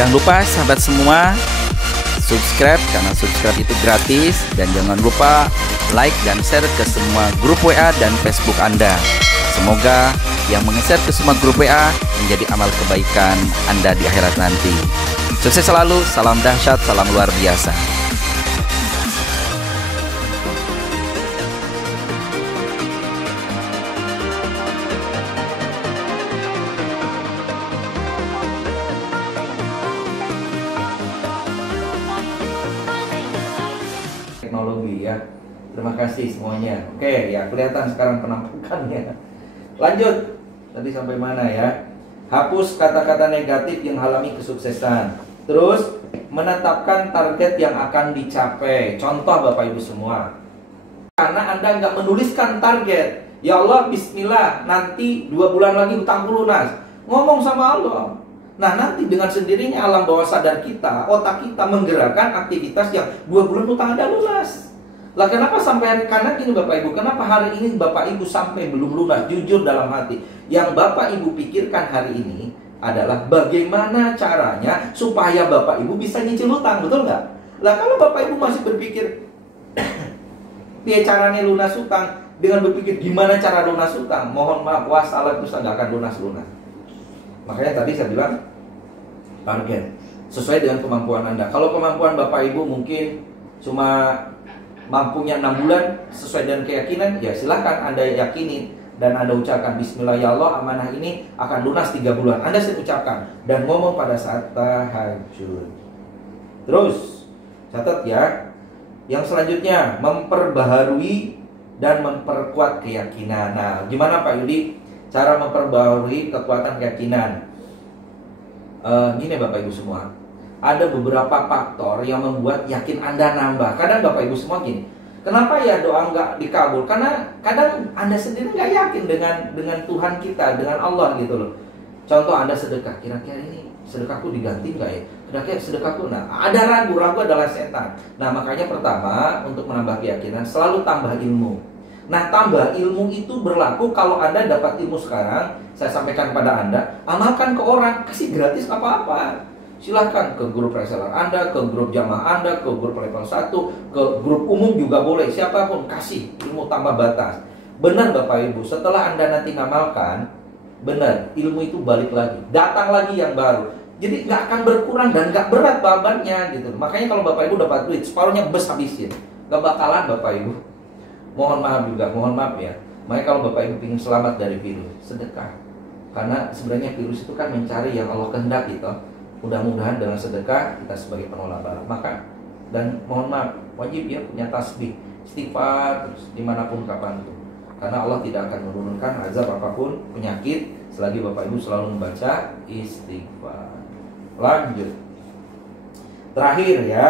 Jangan lupa sahabat semua, subscribe karena subscribe itu gratis. Dan jangan lupa like dan share ke semua grup WA dan Facebook Anda. Semoga yang menge-share ke semua grup WA menjadi amal kebaikan Anda di akhirat nanti. Sukses selalu, salam dahsyat, salam luar biasa. Teknologi ya. Terima kasih semuanya. Oke ya, kelihatan sekarang penampakannya. Lanjut. Tadi sampai mana ya? Hapus kata-kata negatif yang halangi kesuksesan. Terus menetapkan target yang akan dicapai. Contoh Bapak Ibu semua. Karena Anda nggak menuliskan target. Ya Allah, bismillah, nanti 2 bulan lagi utangku lunas. Ngomong sama Allah. Nah, nanti dengan sendirinya alam bawah sadar kita, otak kita menggerakkan aktivitas yang 2 bulan utang Anda lunas. Lah kenapa sampai hari, karena gini Bapak Ibu, kenapa hari ini Bapak Ibu sampai belum lunas? Jujur dalam hati, yang Bapak Ibu pikirkan hari ini adalah bagaimana caranya supaya Bapak Ibu bisa nyicil utang, betul nggak? Lah kalau Bapak Ibu masih berpikir dia caranya lunas utang dengan berpikir gimana cara lunas utang, mohon maaf, wassalam, itu nggak akan lunas-lunas. Makanya tadi saya bilang target sesuai dengan kemampuan Anda. Kalau kemampuan Bapak Ibu mungkin cuma mampunya 6 bulan sesuai dengan keyakinan, ya silahkan Anda yakinin dan Anda ucapkan bismillah ya Allah, amanah ini akan lunas 3 bulan. Anda sih ucapkan dan ngomong pada saat tahajud. Terus catat ya. Yang selanjutnya memperbaharui dan memperkuat keyakinan. Nah, gimana Pak Yudi cara memperbaharui kekuatan keyakinan? Gini Bapak Ibu semua, ada beberapa faktor yang membuat yakin Anda nambah. Kadang Bapak Ibu semua gini, kenapa ya doa nggak dikabul? Karena kadang Anda sendiri nggak yakin dengan Tuhan kita, dengan Allah gitu loh. Contoh Anda sedekah, kira-kira ini sedekahku diganti nggak ya? Kira-kira sedekahku, nah ada ragu adalah setan. Nah makanya pertama untuk menambah keyakinan selalu tambah ilmu. Nah tambah ilmu itu berlaku kalau Anda dapat ilmu sekarang, saya sampaikan pada Anda, amalkan ke orang, kasih gratis apa-apa. Silahkan ke grup reseller Anda, ke grup jamaah Anda, ke grup level 1, ke grup umum juga boleh. Siapapun kasih ilmu tanpa batas. Benar Bapak Ibu, setelah Anda nanti ngamalkan, benar ilmu itu balik lagi, datang lagi yang baru. Jadi nggak akan berkurang dan nggak berat bebannya gitu. Makanya kalau Bapak Ibu dapat duit, separuhnya bes habisin. Nggak bakalan Bapak Ibu. Mohon maaf juga, mohon maaf ya. Makanya kalau Bapak Ibu ingin selamat dari virus, sedekah. Karena sebenarnya virus itu kan mencari yang Allah kehendaki toh. Mudah-mudahan dengan sedekah kita sebagai penolak bala. Maka dan mohon maaf, wajib ya punya tasbih, istighfar terus dimanapun kapanpun. Karena Allah tidak akan menurunkan azab apapun penyakit selagi Bapak Ibu selalu membaca istighfar. Lanjut. Terakhir ya,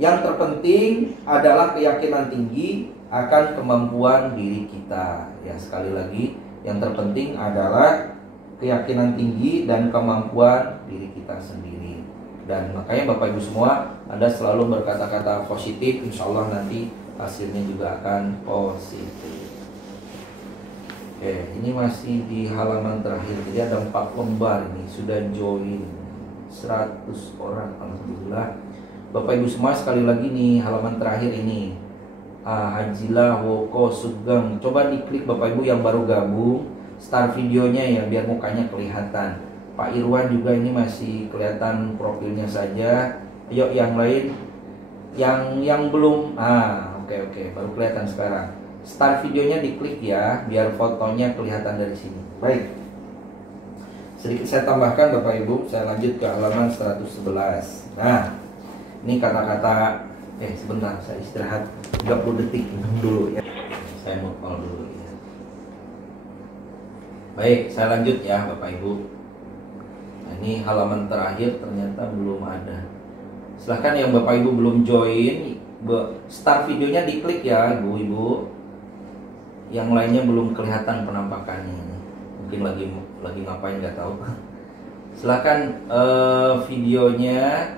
yang terpenting adalah keyakinan tinggi akan kemampuan diri kita. Ya sekali lagi, yang terpenting adalah keyakinan tinggi dan kemampuan diri kita sendiri. Dan makanya Bapak Ibu semua, Anda selalu berkata-kata positif, insya Allah nanti hasilnya juga akan positif. Oke, ini masih di halaman terakhir. Jadi ada 4 lembar ini, sudah join 100 orang, alhamdulillah. Bapak Ibu semua sekali lagi nih halaman terakhir ini, Hajilah Woko Sugeng. Coba diklik Bapak Ibu yang baru gabung, start videonya ya biar mukanya kelihatan. Pak Irwan juga ini masih kelihatan profilnya saja. Ayo yang lain yang belum, oke, baru kelihatan sekarang. Start videonya diklik ya biar fotonya kelihatan dari sini. Baik. Sedikit saya tambahkan Bapak Ibu, saya lanjut ke halaman 111. Nah, ini kata-kata sebentar saya istirahat 30 detik dulu ya. Saya mau call dulu ya. Baik, saya lanjut ya Bapak Ibu. Nah, ini halaman terakhir ternyata belum ada. Silahkan yang Bapak Ibu belum join, start videonya diklik ya Ibu-Ibu. Yang lainnya belum kelihatan penampakannya. Mungkin lagi ngapain nggak tahu. Silahkan videonya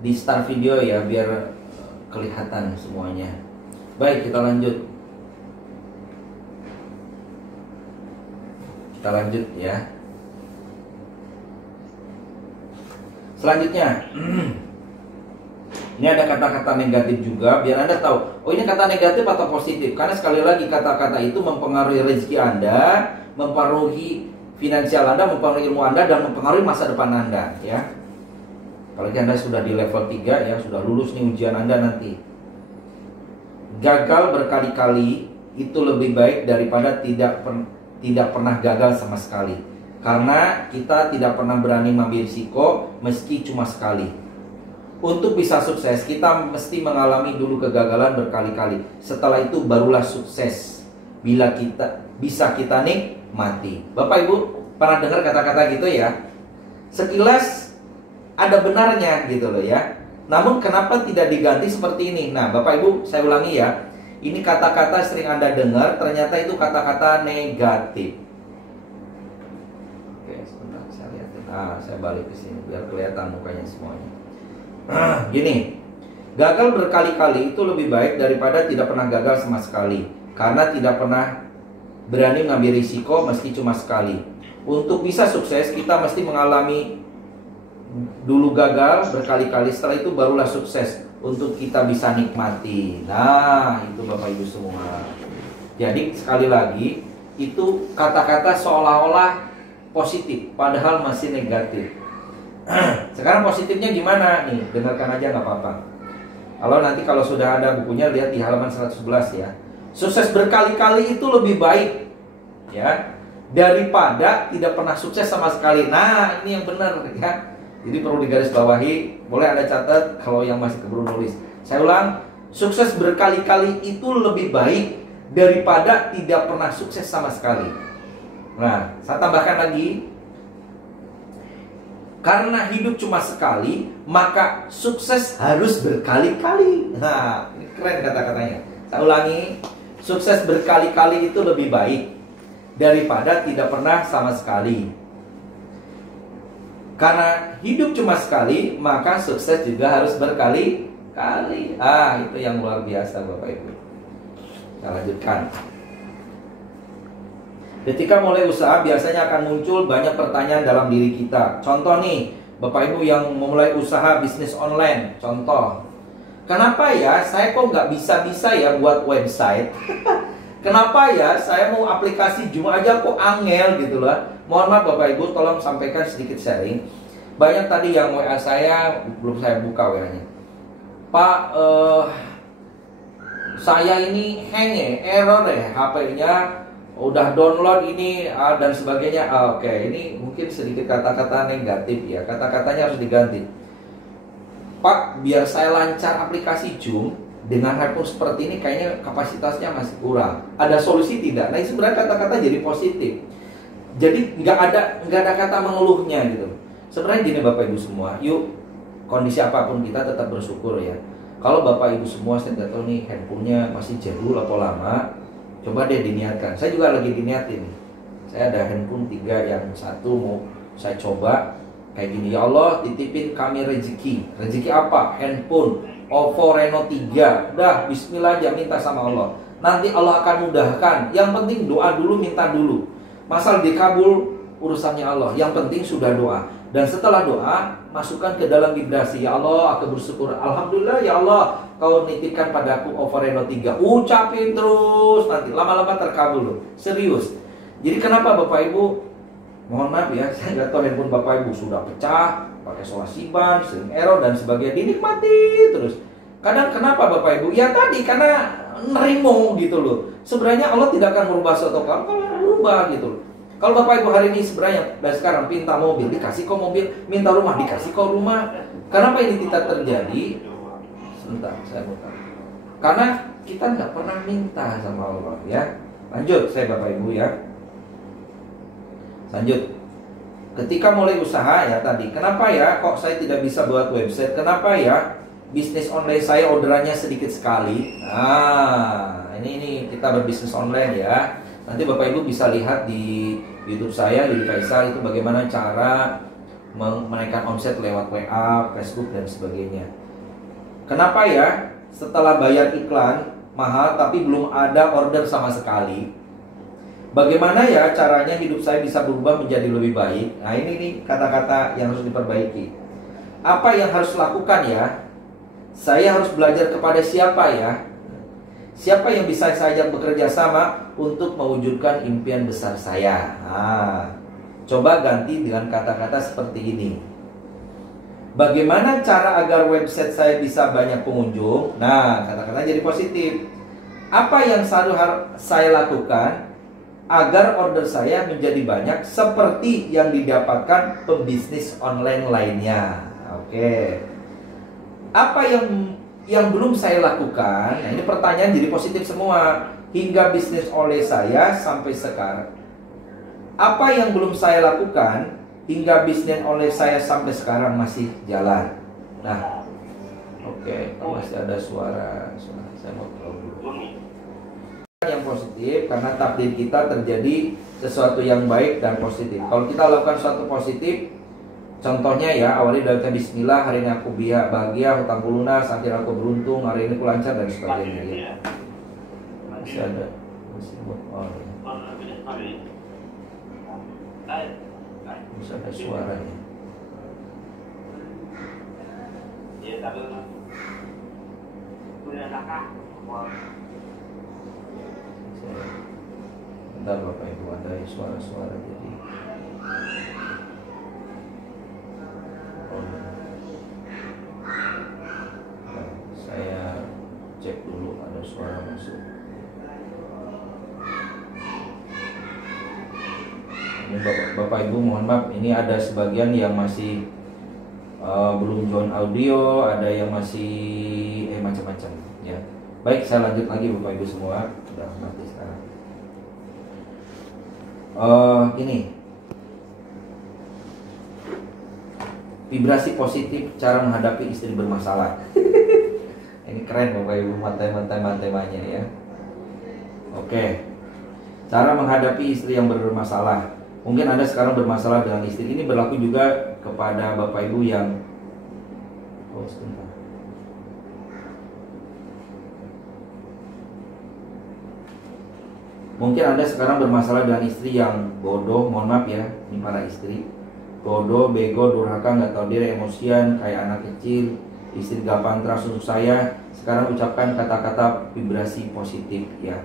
di start video ya biar kelihatan semuanya. Baik, kita lanjut. Kita lanjut ya. Selanjutnya, ini ada kata-kata negatif juga, biar Anda tahu, oh ini kata negatif atau positif. Karena sekali lagi kata-kata itu mempengaruhi rezeki Anda, mempengaruhi finansial Anda, mempengaruhi ilmu Anda, dan mempengaruhi masa depan Anda, ya. Apalagi Anda sudah di level 3 ya, sudah lulus nih ujian Anda nanti. Gagal berkali-kali itu lebih baik daripada tidak pernah gagal sama sekali. Karena kita tidak pernah berani mengambil risiko meski cuma sekali. Untuk bisa sukses, kita mesti mengalami dulu kegagalan berkali-kali. Setelah itu barulah sukses. Bila bisa kita nikmati. Bapak Ibu pernah dengar kata-kata gitu ya? Sekilas ada benarnya gitu loh ya. Namun kenapa tidak diganti seperti ini? Nah Bapak Ibu, saya ulangi ya. Ini kata-kata sering Anda dengar, ternyata itu kata-kata negatif. Oke, sebentar saya lihatin. Saya balik ke sini biar kelihatan mukanya semuanya. Gini, gagal berkali-kali itu lebih baik daripada tidak pernah gagal sama sekali. Karena tidak pernah berani mengambil risiko meski cuma sekali. Untuk bisa sukses, kita mesti mengalami dulu gagal berkali-kali, setelah itu barulah sukses untuk kita bisa nikmati. Nah, itu Bapak Ibu semua. Jadi sekali lagi, itu kata-kata seolah-olah positif, padahal masih negatif. Sekarang positifnya gimana? Nih, dengarkan aja nggak apa-apa. Kalau sudah ada bukunya, lihat di halaman 111 ya. Sukses berkali-kali itu lebih baik ya daripada tidak pernah sukses sama sekali. Nah, ini yang benar ya. Jadi perlu digarisbawahi, boleh Anda catat kalau yang masih keburu nulis. Saya ulang, sukses berkali-kali itu lebih baik daripada tidak pernah sukses sama sekali. Nah, saya tambahkan lagi, karena hidup cuma sekali, maka sukses harus berkali-kali. Nah, ini keren kata-katanya. Saya ulangi, sukses berkali-kali itu lebih baik daripada tidak pernah sama sekali. Karena hidup cuma sekali, maka sukses juga harus berkali-kali. Itu yang luar biasa Bapak Ibu. Kita lanjutkan. Ketika mulai usaha, biasanya akan muncul banyak pertanyaan dalam diri kita. Contoh nih, Bapak Ibu yang memulai usaha bisnis online. Contoh, kenapa ya saya kok nggak bisa-bisa ya buat website? Kenapa ya saya mau aplikasi Zoom aja kok angel gitu lah. Mohon maaf Bapak Ibu, tolong sampaikan sedikit sharing. Banyak tadi yang WA saya, belum saya buka WA-nya. Pak, saya ini hang ya, error ya, HP-nya udah download ini dan sebagainya. Oke, ini mungkin sedikit kata-kata negatif ya, kata-katanya harus diganti. Pak, biar saya lancar aplikasi Zoom dengan handphone seperti ini kayaknya kapasitasnya masih kurang. Ada solusi tidak? Nah, ini sebenarnya kata-kata jadi positif. Jadi nggak ada kata mengeluhnya gitu. Sebenarnya gini Bapak Ibu semua, yuk kondisi apapun kita tetap bersyukur ya. Kalau Bapak Ibu semua saya nggak tahu nih handphonenya masih jadul atau lama, coba deh diniatkan. Saya juga lagi diniatin. Saya ada handphone 3, yang satu mau saya coba kayak gini. Ya Allah, titipin kami rezeki. Rezeki apa? Handphone Oppo Reno 3. Udah, bismillah aja minta sama Allah. Nanti Allah akan mudahkan. Yang penting doa dulu, minta dulu. Masalah dikabul urusannya Allah. Yang penting sudah doa. Dan setelah doa, masukkan ke dalam vibrasi. Ya Allah, aku bersyukur. Alhamdulillah ya Allah, Kau nitipkan padaku Oppo Reno 3. Ucapin terus, nanti lama-lama terkabul loh. Serius. Jadi kenapa Bapak Ibu, mohon maaf ya, saya nggak tahu handphone Bapak Ibu sudah pecah, pakai solasi ban, sering error dan sebagainya, dinikmati terus. Kadang kenapa Bapak Ibu? Ya tadi karena nerimo gitu loh. Sebenarnya Allah tidak akan merubah suatu hal kalau merubah gitu loh. Kalau Bapak Ibu hari ini sebenarnya dari sekarang minta mobil, dikasih kok mobil, minta rumah, dikasih kok rumah. Kenapa ini tidak terjadi? Sebentar, saya buka. Karena kita nggak pernah minta sama Allah ya. Lanjut, saya Bapak Ibu ya. Lanjut. Ketika mulai usaha ya tadi, kenapa ya kok saya tidak bisa buat website? Kenapa ya bisnis online saya orderannya sedikit sekali? Nah, ini kita berbisnis online ya. Nanti Bapak Ibu bisa lihat di YouTube saya, di Faisal, itu bagaimana cara menaikkan omset lewat WA, Facebook dan sebagainya. Kenapa ya setelah bayar iklan mahal tapi belum ada order sama sekali? Bagaimana ya caranya hidup saya bisa berubah menjadi lebih baik? Nah ini nih kata-kata yang harus diperbaiki. Apa yang harus lakukan ya? Saya harus belajar kepada siapa ya? Siapa yang bisa saya ajak bekerja sama untuk mewujudkan impian besar saya? Nah, coba ganti dengan kata-kata seperti ini. Bagaimana cara agar website saya bisa banyak pengunjung? Nah, kata-kata jadi positif. Apa yang harus saya lakukan agar order saya menjadi banyak seperti yang didapatkan pebisnis online lainnya? Oke. Apa yang belum saya lakukan? Nah, ini pertanyaan jadi positif semua. Hingga bisnis oleh saya sampai sekarang. Apa yang belum saya lakukan hingga bisnis oleh saya sampai sekarang masih jalan? Nah, oke, masih ada suara. Saya mau tahu dulu. Yang positif, karena takdir kita terjadi sesuatu yang baik dan positif. Kalau kita lakukan sesuatu positif, contohnya ya, awalnya dari kata bismillah, hari ini aku bahagia, hutangku lunas, akhirnya aku beruntung, hari ini aku lancar dan sebagainya ya. Masih ada, masih move on ya. Masih ada suaranya. Bentar Bapak Ibu, ada suara-suara jadi. Saya cek dulu ada suara masuk. Ini Bapak Ibu mohon maaf, ini ada sebagian yang masih belum join audio, ada yang masih macam-macam ya. Baik, saya lanjut lagi Bapak Ibu semua, sudah mati sekarang. Ini vibrasi positif cara menghadapi istri bermasalah. Ini keren Bapak Ibu temanya ya. Oke. Cara menghadapi istri yang bermasalah. Mungkin Anda sekarang bermasalah dengan istri. Ini berlaku juga kepada Bapak Ibu yang sebentar. Mungkin Anda sekarang bermasalah dengan istri yang bodoh, mohon maaf ya, ini para istri. Bodoh, bego, durhaka, nggak tahu diri, emosian, kayak anak kecil, istri gampang keras untuk saya. Sekarang ucapkan kata-kata vibrasi positif ya.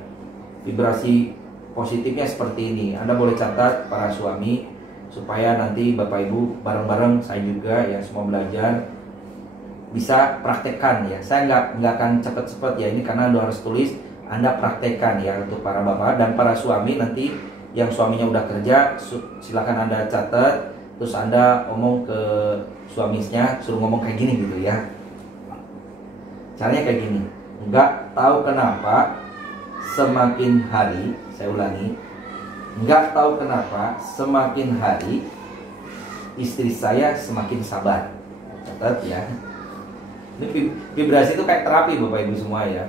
Vibrasi positifnya seperti ini. Anda boleh catat para suami supaya nanti Bapak Ibu bareng-bareng, saya juga ya semua belajar bisa praktekkan ya. Saya nggak akan cepet-cepet ya, ini karena Anda harus tulis. Anda praktekkan ya untuk para bapak dan para suami nanti yang suaminya udah kerja, silakan Anda catat, terus Anda ngomong ke suaminya, suruh ngomong kayak gini gitu ya. Caranya kayak gini. Nggak tahu kenapa semakin hari, saya ulangi, nggak tahu kenapa semakin hari istri saya semakin sabar. Catat ya. Ini vibrasi itu kayak terapi Bapak Ibu semua ya.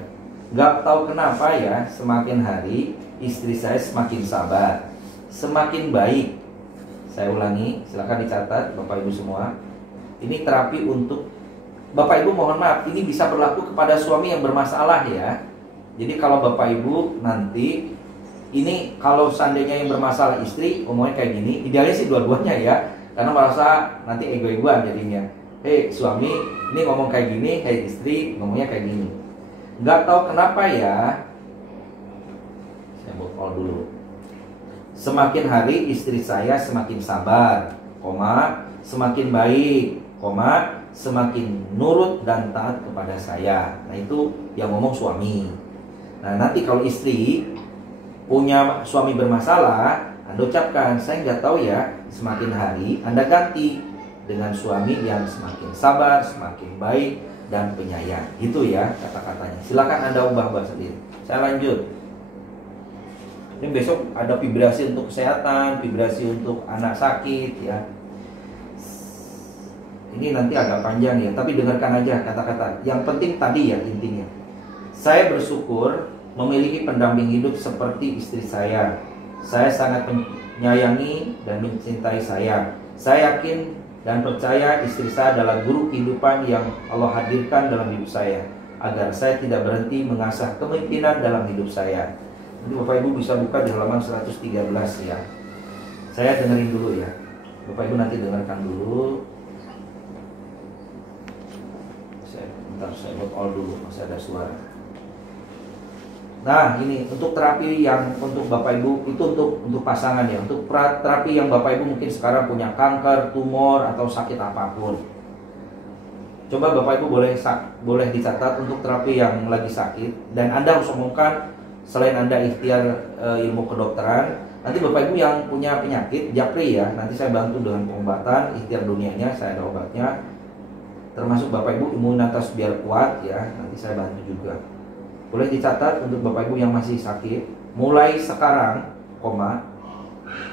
Nggak tahu kenapa ya, semakin hari istri saya semakin sabar, semakin baik. Saya ulangi, silakan dicatat Bapak Ibu semua. Ini terapi untuk Bapak Ibu, mohon maaf, ini bisa berlaku kepada suami yang bermasalah ya. Jadi kalau Bapak Ibu nanti, ini kalau seandainya yang bermasalah istri, ngomongnya kayak gini, idealnya sih dua-duanya ya. Karena merasa nanti ego-egoan jadinya. Hei suami, ini ngomong kayak gini, hei istri, ngomongnya kayak gini. Nggak tahu kenapa ya, saya buat all dulu. Semakin hari istri saya semakin sabar, semakin baik, semakin nurut dan taat kepada saya. Nah itu yang ngomong suami. Nah nanti kalau istri punya suami bermasalah, Anda ucapkan, saya nggak tahu ya, semakin hari Anda ganti dengan suami yang semakin sabar, semakin baik dan penyayang. Itu ya kata-katanya. Silakan Anda ubah sendiri. Saya lanjut. Ini besok ada vibrasi untuk kesehatan, vibrasi untuk anak sakit ya. Ini nanti agak panjang ya, tapi dengarkan aja kata-kata. Yang penting tadi ya intinya. Saya bersyukur memiliki pendamping hidup seperti istri saya. Saya sangat menyayangi dan mencintai saya. Saya yakin dan percaya istri saya adalah guru kehidupan yang Allah hadirkan dalam hidup saya, agar saya tidak berhenti mengasah kepemimpinan dalam hidup saya. Jadi Bapak Ibu bisa buka di halaman 113 ya. Saya dengerin dulu ya. Bapak Ibu nanti dengarkan dulu. Sebentar, saya mute all dulu, masih ada suara. Nah, ini untuk terapi yang untuk Bapak Ibu itu untuk pasangan ya. Untuk terapi yang Bapak Ibu mungkin sekarang punya kanker, tumor atau sakit apapun. Coba Bapak Ibu boleh dicatat untuk terapi yang lagi sakit, dan Anda harus umumkan selain Anda ikhtiar ilmu kedokteran. Nanti Bapak Ibu yang punya penyakit japri ya, nanti saya bantu dengan pengobatan, ikhtiar dunianya, saya ada obatnya. Termasuk Bapak Ibu imunitas biar kuat ya, nanti saya bantu juga. Boleh dicatat untuk Bapak Ibu yang masih sakit, mulai sekarang,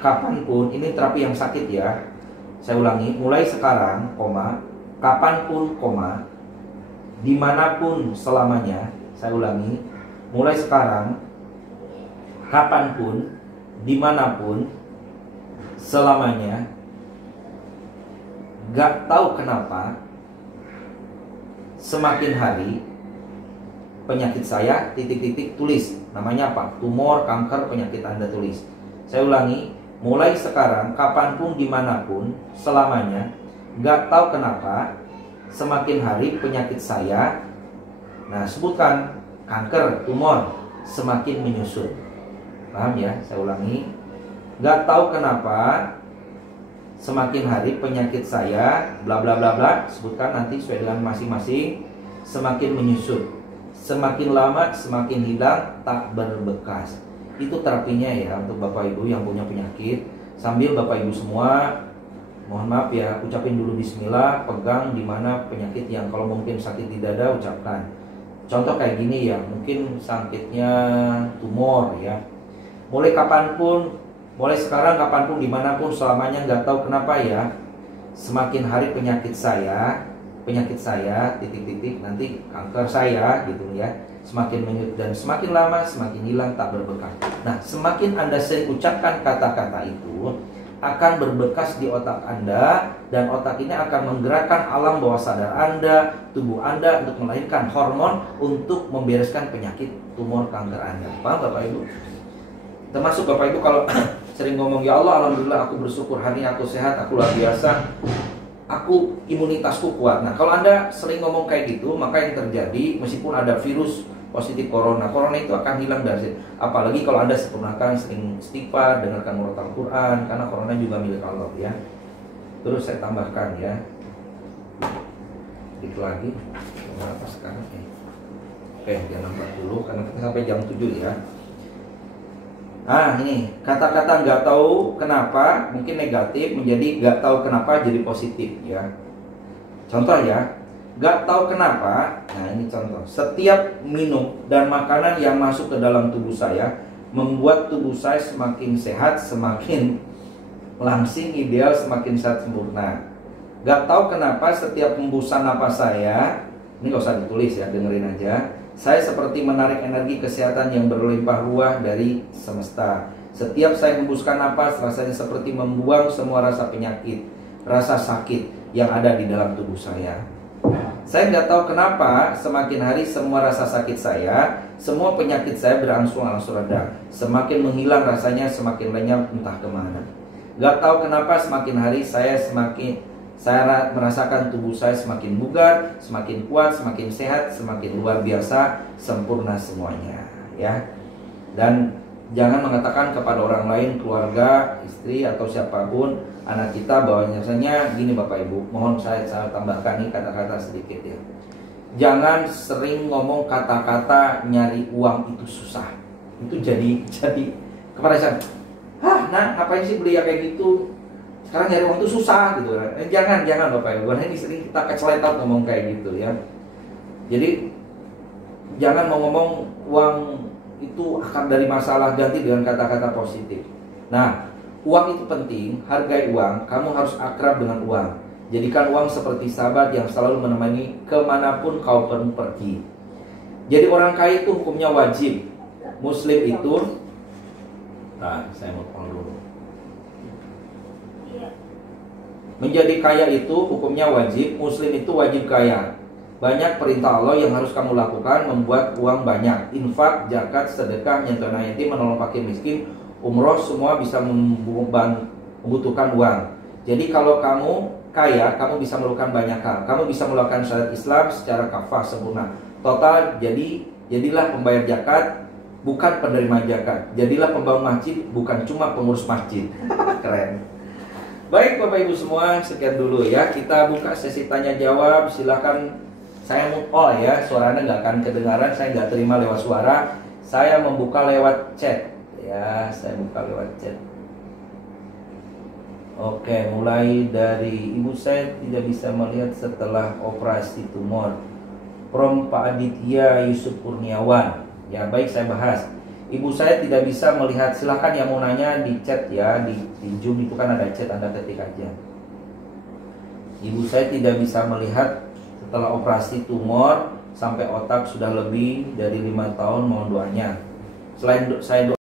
kapanpun, ini terapi yang sakit ya. Saya ulangi, mulai sekarang, kapanpun, dimanapun selamanya. Saya ulangi, mulai sekarang, kapanpun, dimanapun selamanya. Gak tahu kenapa, semakin hari penyakit saya, tulis namanya apa, tumor, kanker, penyakit Anda tulis. Saya ulangi, mulai sekarang, kapanpun, dimanapun, selamanya, gak tahu kenapa, semakin hari penyakit saya, nah sebutkan, kanker, tumor, semakin menyusut. Paham ya? Saya ulangi, gak tahu kenapa, semakin hari penyakit saya, bla bla bla bla, sebutkan nanti sesuai dengan masing-masing, semakin menyusut. Semakin lama semakin hilang, tak berbekas. Itu terapinya ya untuk Bapak Ibu yang punya penyakit. Sambil Bapak Ibu semua, mohon maaf ya, ucapin dulu bismillah, pegang di mana penyakit yang kalau mungkin sakit di dada, ucapkan. Contoh kayak gini ya, mungkin sakitnya tumor ya. Mulai kapanpun, mulai sekarang, kapanpun, dimanapun, selamanya, nggak tahu kenapa ya, semakin hari penyakit saya, nanti kanker saya gitu ya, semakin menyusut, dan semakin lama semakin hilang, tak berbekas. Nah, semakin Anda sering ucapkan kata-kata itu, akan berbekas di otak Anda, dan otak ini akan menggerakkan alam bawah sadar Anda, tubuh Anda untuk melahirkan hormon untuk membereskan penyakit tumor, kanker Anda. Paham Bapak Ibu? Termasuk Bapak Ibu kalau sering ngomong, ya Allah, alhamdulillah aku bersyukur hari ini aku sehat, aku luar biasa, aku imunitasku kuat. Nah, kalau Anda sering ngomong kayak gitu, maka yang terjadi, meskipun ada virus positif corona itu akan hilang dari sini. Apalagi kalau Anda sempurnakan, sering istighfar, dengarkan murotal Quran, karena corona juga milik Allah ya. Terus saya tambahkan ya, dikit lagi, berapa sekarang ya? Oke, jangan nambah dulu karena kita sampai jam 7 ya. Nah, ini kata-kata nggak tahu kenapa mungkin negatif menjadi nggak tahu kenapa jadi positif ya. Contoh ya, nggak tahu kenapa. Nah, ini contoh. Setiap minum dan makanan yang masuk ke dalam tubuh saya membuat tubuh saya semakin sehat, semakin langsing, ideal, semakin sehat, sempurna. Nggak tahu kenapa setiap hembusan napas saya, ini nggak usah ditulis ya, dengerin aja. Saya seperti menarik energi kesehatan yang berlimpah ruah dari semesta. Setiap saya hembuskan napas, rasanya seperti membuang semua rasa penyakit, rasa sakit yang ada di dalam tubuh saya. Saya nggak tahu kenapa semakin hari semua rasa sakit saya, semua penyakit saya berangsur-angsur reda. Semakin menghilang rasanya, semakin lenyap entah kemana. Nggak tahu kenapa semakin hari saya merasakan tubuh saya semakin bugar, semakin kuat, semakin sehat, semakin luar biasa, sempurna semuanya ya. Dan jangan mengatakan kepada orang lain, keluarga, istri atau siapapun, anak kita, bahwasanya gini Bapak Ibu, mohon saya tambahkan nih kata-kata sedikit ya. Jangan sering ngomong kata-kata nyari uang itu susah. Itu jadi kepada saya, nah ngapain sih beli kayak gitu? Sekarang nyari uang itu susah gitu kan. Jangan Bapak Ibu, ini sering kita keceletot ngomong kayak gitu ya. Jadi jangan mau ngomong uang itu akar dari masalah, ganti dengan kata-kata positif. Nah, uang itu penting, hargai uang, kamu harus akrab dengan uang. Jadikan uang seperti sahabat yang selalu menemani kemanapun kau pergi. Jadi orang kaya itu hukumnya wajib. Muslim itu, nah saya mau potong dulu. Menjadi kaya itu hukumnya wajib, Muslim itu wajib kaya. Banyak perintah Allah yang harus kamu lakukan, membuat uang banyak. Infak, zakat, sedekah, nyentuh anak yatim, menolong fakir miskin, umroh, semua bisa membutuhkan uang. Jadi kalau kamu kaya, kamu bisa melakukan banyak hal. Kamu bisa melakukan syariat Islam secara kafah sempurna. Total, jadilah pembayar zakat, bukan penerima zakat. Jadilah pembangun masjid, bukan cuma pengurus masjid. Keren. Baik Bapak Ibu semua, sekian dulu ya. Kita buka sesi tanya jawab. Silahkan, saya mute all ya. Suaranya nggak akan kedengaran. Saya nggak terima lewat suara. Saya membuka lewat chat. Ya, saya buka lewat chat. Oke, mulai dari ibu saya tidak bisa melihat setelah operasi tumor. From Pak Aditya Yusuf Kurniawan. Ya baik, saya bahas. Ibu saya tidak bisa melihat. Silahkan yang mau nanya di chat ya, di Zoom itu kan ada chat, Anda ketik aja. Ibu saya tidak bisa melihat setelah operasi tumor sampai otak sudah lebih dari 5 tahun, mohon doanya. Selain saya